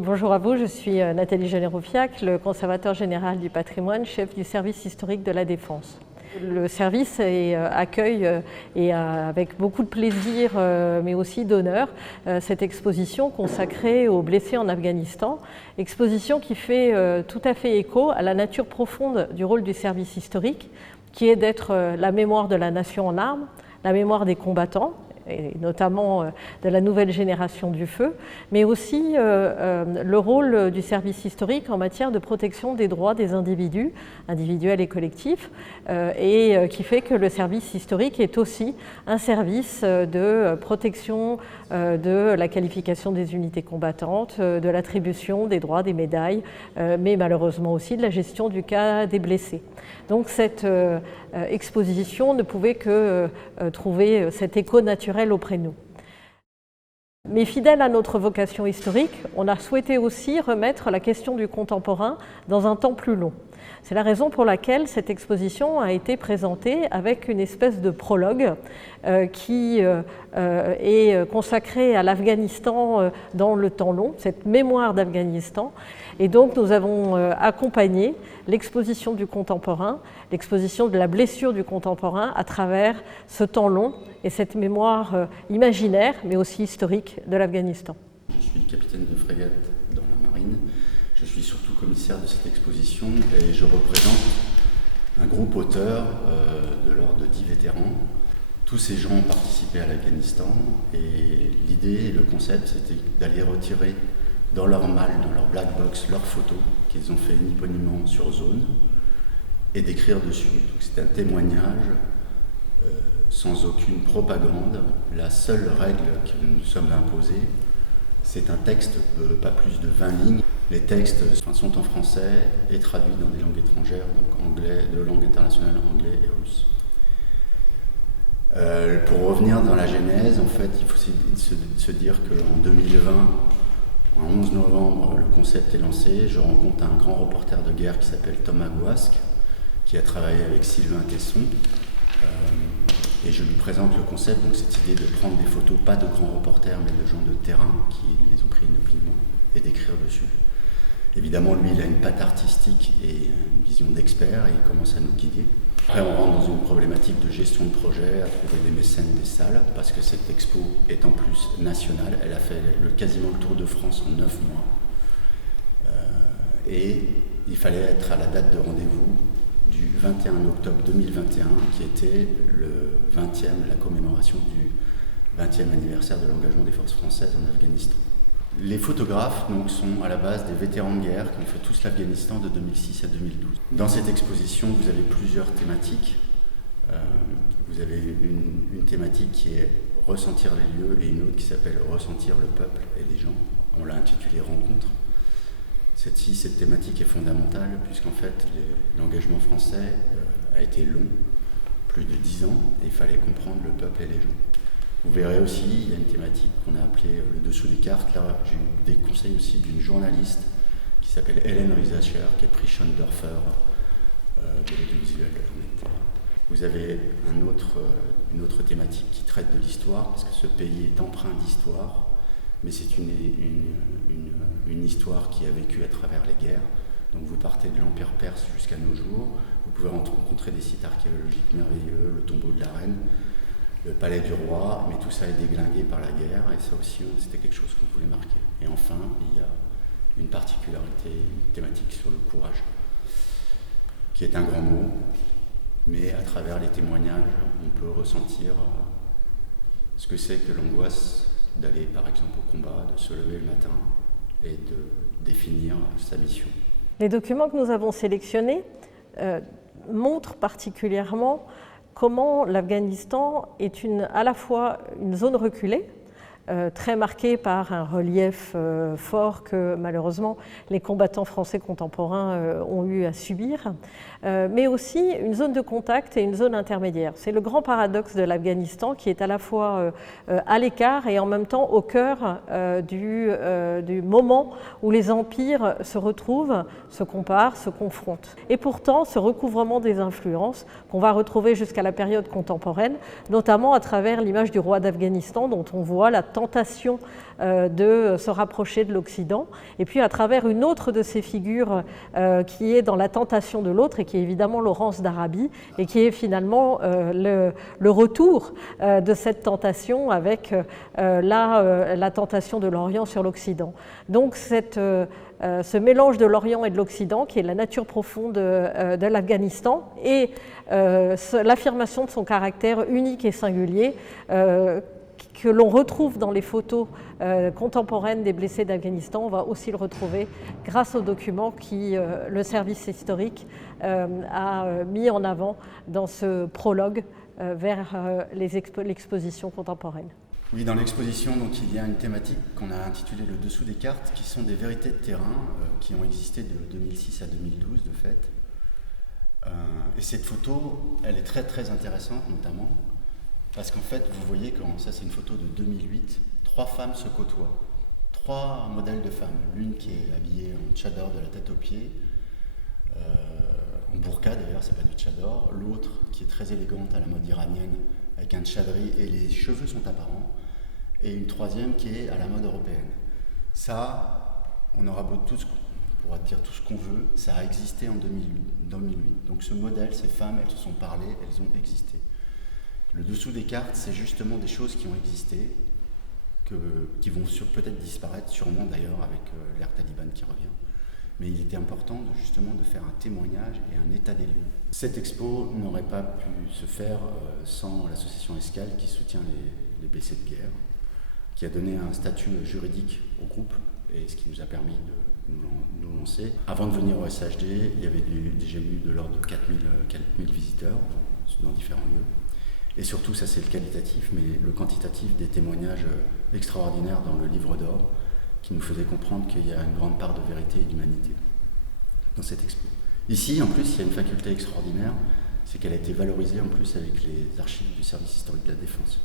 Bonjour à vous, je suis Nathalie Généroufiac, le conservateur général du patrimoine, chef du service historique de la Défense. Le service accueille avec beaucoup de plaisir mais aussi d'honneur cette exposition consacrée aux blessés en Afghanistan, exposition qui fait tout à fait écho à la nature profonde du rôle du service historique, qui est d'être la mémoire de la nation en armes, la mémoire des combattants, et notamment de la nouvelle génération du feu, mais aussi le rôle du service historique en matière de protection des droits des individus, individuels et collectifs, et qui fait que le service historique est aussi un service de protection de la qualification des unités combattantes, de l'attribution des droits, des médailles, mais malheureusement aussi de la gestion du cas des blessés. Donc cette exposition ne pouvait que trouver cet écho naturel auprès de nous. Mais fidèle à notre vocation historique, on a souhaité aussi remettre la question du contemporain dans un temps plus long. C'est la raison pour laquelle cette exposition a été présentée avec une espèce de prologue qui est consacrée à l'Afghanistan dans le temps long, cette mémoire d'Afghanistan. Et donc nous avons accompagné l'exposition du contemporain, l'exposition de la blessure du contemporain à travers ce temps long et cette mémoire imaginaire mais aussi historique de l'Afghanistan. Je suis capitaine de frégate dans la marine. Je suis surtout commissaire de cette exposition et je représente un groupe auteur de l'ordre de 10 vétérans. Tous ces gens ont participé à l'Afghanistan et l'idée et le concept c'était d'aller retirer dans leur malle, dans leur black box, leurs photos qu'ils ont fait nipponiment sur zone et d'écrire dessus. C'est un témoignage sans aucune propagande. La seule règle que nous nous sommes imposée, c'est un texte pas plus de 20 lignes. Les textes sont en français et traduits dans des langues étrangères, donc anglais, de langue internationale, anglais et russe. Pour revenir dans la genèse, en fait, il faut se dire qu'en 2020, en 11 novembre, le concept est lancé. Je rencontre un grand reporter de guerre qui s'appelle Thomas Gouasque, qui a travaillé avec Sylvain Tesson. Et je lui présente le concept, donc cette idée de prendre des photos, pas de grands reporters, mais de gens de terrain qui les ont pris noblement, et d'écrire dessus. Évidemment, lui, il a une patte artistique et une vision d'expert, et il commence à nous guider. Après, on rentre dans une problématique de gestion de projet, à trouver des mécènes, des salles, parce que cette expo est en plus nationale. Elle a fait quasiment le tour de France en 9 mois. Et il fallait être à la date de rendez-vous du 21 octobre 2021, qui était la commémoration du 20e anniversaire de l'engagement des forces françaises en Afghanistan. Les photographes donc, sont à la base des vétérans de guerre qui ont fait tous l'Afghanistan de 2006 à 2012. Dans cette exposition, vous avez plusieurs thématiques. Vous avez une thématique qui est ressentir les lieux et une autre qui s'appelle ressentir le peuple et les gens. On l'a intitulée Rencontre. Cette thématique est fondamentale puisqu'en fait l'engagement français a été long, plus de 10 ans, et il fallait comprendre le peuple et les gens. Vous verrez aussi, il y a une thématique qu'on a appelée le dessous des cartes. Là, j'ai eu des conseils aussi d'une journaliste qui s'appelle Hélène Riesacher, qui est prix Schoendorfer de l'audiovisuel. Vous avez une autre thématique qui traite de l'histoire, parce que ce pays est empreint d'histoire, mais c'est une histoire qui a vécu à travers les guerres. Donc vous partez de l'Empire perse jusqu'à nos jours, vous pouvez rencontrer des sites archéologiques merveilleux, le tombeau de la reine, le palais du roi, mais tout ça est déglingué par la guerre, et ça aussi c'était quelque chose qu'on voulait marquer. Et enfin, il y a une particularité, une thématique sur le courage, qui est un grand mot, mais à travers les témoignages, on peut ressentir ce que c'est que l'angoisse d'aller par exemple au combat, de se lever le matin et de définir sa mission. Les documents que nous avons sélectionnés montrent particulièrement comment l'Afghanistan est à la fois une zone reculée, très marquée par un relief fort que malheureusement les combattants français contemporains ont eu à subir, mais aussi une zone de contact et une zone intermédiaire. C'est le grand paradoxe de l'Afghanistan qui est à la fois à l'écart et en même temps au cœur du moment où les empires se retrouvent, se comparent, se confrontent. Et pourtant, ce recouvrement des influences qu'on va retrouver jusqu'à la période contemporaine, notamment à travers l'image du roi d'Afghanistan dont on voit la tentation de se rapprocher de l'Occident, et puis à travers une autre de ces figures qui est dans la tentation de l'autre, et qui est évidemment Laurence d'Arabie, et qui est finalement le retour de cette tentation avec la tentation de l'Orient sur l'Occident. Donc ce mélange de l'Orient et de l'Occident, qui est la nature profonde de l'Afghanistan, et l'affirmation de son caractère unique et singulier, que l'on retrouve dans les photos contemporaines des blessés d'Afghanistan. On va aussi le retrouver grâce aux documents qui le service historique a mis en avant dans ce prologue vers l'exposition contemporaine. Oui, dans l'exposition, donc, il y a une thématique qu'on a intitulée le dessous des cartes, qui sont des vérités de terrain qui ont existé de 2006 à 2012 de fait. Et cette photo, elle est très très intéressante notamment parce qu'en fait, vous voyez, ça c'est une photo de 2008, 3 femmes se côtoient, 3 modèles de femmes, l'une qui est habillée en tchador de la tête aux pieds, en burqa d'ailleurs, c'est pas du tchador, l'autre qui est très élégante à la mode iranienne avec un tchadri et les cheveux sont apparents, et une troisième qui est à la mode européenne. Ça, on aura beau on pourra dire tout ce qu'on veut, ça a existé en 2008. Donc ce modèle, ces femmes, elles se sont parlé, elles ont existé. Le dessous des cartes, c'est justement des choses qui ont existé, qui vont peut-être disparaître, sûrement d'ailleurs avec l'ère talibane qui revient. Mais il était important justement de faire un témoignage et un état des lieux. Cette expo n'aurait pas pu se faire sans l'association Escale qui soutient les blessés de guerre, qui a donné un statut juridique au groupe et ce qui nous a permis de nous lancer. Avant de venir au SHD, il y avait déjà eu de l'ordre de 4000 visiteurs dans différents lieux. Et surtout, ça c'est le qualitatif, mais le quantitatif des témoignages extraordinaires dans le livre d'or qui nous faisait comprendre qu'il y a une grande part de vérité et d'humanité dans cette expo. Ici, en plus, il y a une faculté extraordinaire, c'est qu'elle a été valorisée en plus avec les archives du service historique de la Défense.